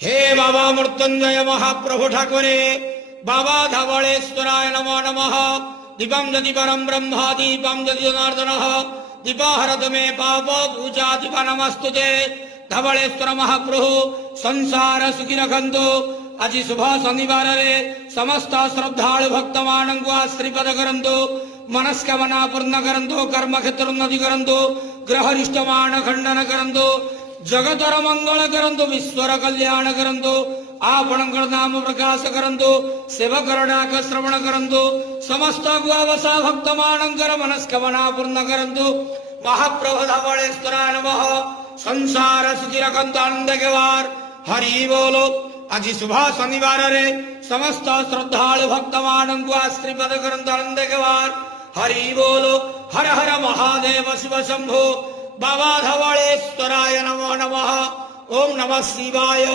हे बाबा मृत्युंजय महाप्रभु ठाकुरे बाबा धवलेश्वराय नमो नमः। दीपं यदि परम ब्रह्म दीपं यदि जनार्दनः दीपहरत मे पाप पूजा दीप नमस्तुते। धवलेश्वर महाप्रभु संसार सुखी रखंतु। आज शुभ शनिवार रे समस्त श्रद्धालु भक्त मानक आश्रीपद करंतु। मनस्कामना पूर्ण करंतु। कर्म क्षेत्र उन्नति करंतु। ग्रहरिष्ट मान खंडन करंतु। जगतर मंगल करंतु। विश्वर कल्याण करंतु। आपणकर नाम प्रकाश करंतु। सेवकर डाक श्रवण करंतु। समस्त गुआवसा भक्त मानकर मनस्कामना पूर्ण करंतु। महाप्रभु धवलेश्वराय नमः। संसार सुखी रखंतु आनंद के वार हरि बोलो। आज शुभ शनिवार रे समस्त श्रद्धालु भक्त मानक आश्रीपद करंतु आनंद के वार हरि बोलो। हर हर महादेव शिव शंभो। बाबा धवलेश्वराय नमो नमः। ओम नमः शिवाय।